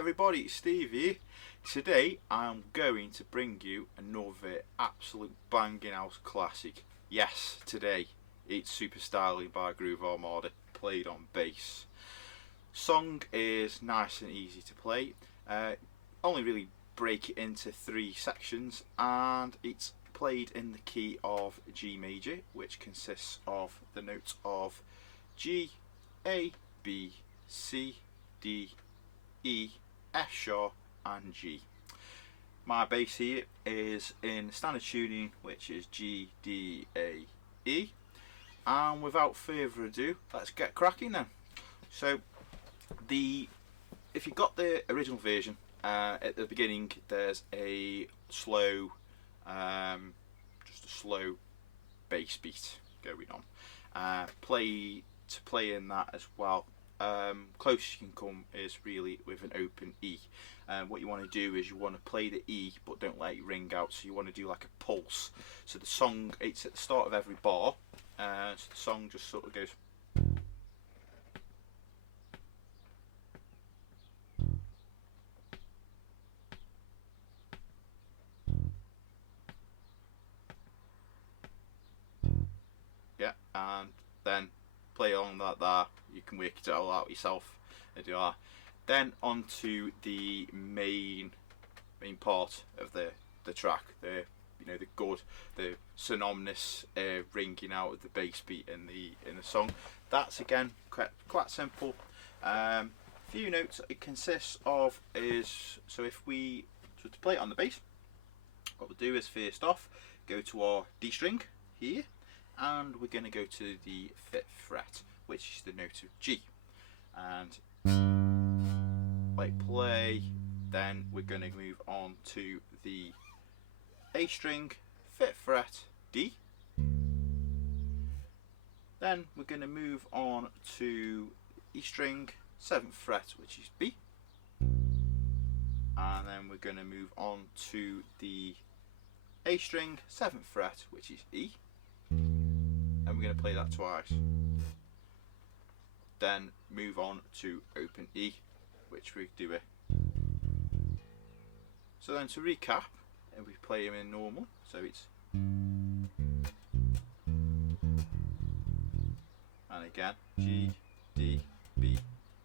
everybody, it's Steve here. Today I'm going to bring you another absolute banging house classic. Yes, today it's Superstylin by Armada, played on bass. Song is nice and easy to play. Only really break it into 3 sections, and it's played in the key of G major, which consists of the notes of G, A, B, C, D, E, F sharp and G. My bass here is in standard tuning, which is G, D, A, E. And without further ado, let's get cracking then. So if you've got the original version, at the beginning there's a slow, just a slow bass beat going on. Play in that as well. Closest you can come is really with an open E. What you want to do is you want to play the E but don't let it ring out, so you want to do like a pulse. So the song, it's at the start of every bar, so the song just sort of goes. Yeah, and then play along like that. You can work it all out yourself and do that. Then onto the main part of the track, the synonymous ringing out of the bass beat in the song. That's again quite simple. Few notes it consists of is, so to play it on the bass, what we'll do is first off go to our D string here, and we're going to go to the 5th fret, which is the note of G, and play. Then we're going to move on to the A string, 5th fret, D. Then we're going to move on to E string, 7th fret, which is B. And then we're going to move on to the A string, 7th fret, which is E. And we're going to play that twice. Then move on to open E, which we do it. So then to recap, and we play them in normal, so it's, and again G, D, B,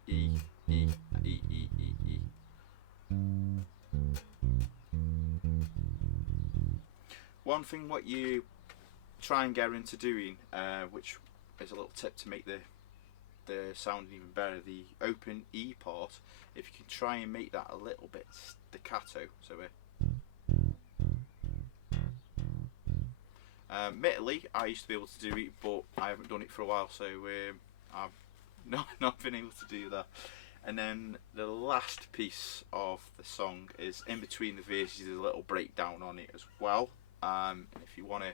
E, E, E, E, E, E. One thing what you try and get into doing, which is a little tip to make the sound even better, the open E part, if you can try and make that a little bit staccato, so admittedly I used to be able to do it, but I haven't done it for a while, so I've not been able to do that. And then the last piece of the song is in between the verses, there's a little breakdown on it as well, and if you want to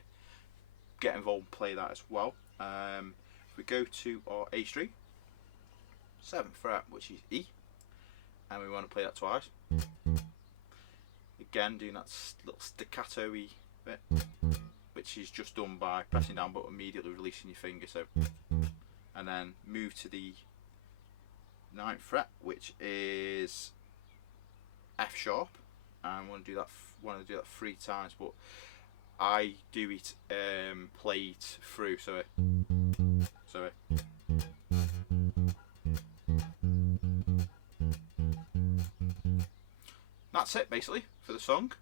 get involved and play that as well, if we go to our A string, 7th fret, which is E, and we want to play that twice. Again, doing that little staccato-y bit, which is just done by pressing down but immediately releasing your finger. So, and then move to the 9th fret, which is F sharp, and want to do that 3 times, but I do it played through. So. That's it basically for the song.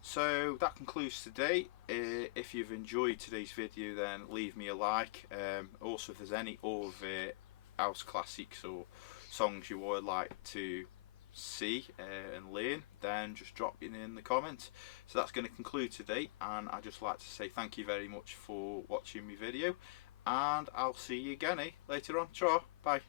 So that concludes today. If you've enjoyed today's video, then leave me a like. Also, if there's any other house classics or songs you would like to see and learn, then just drop it in the comments. So that's going to conclude today, and I'd just like to say thank you very much for watching my video, and I'll see you again later on. Ciao, bye.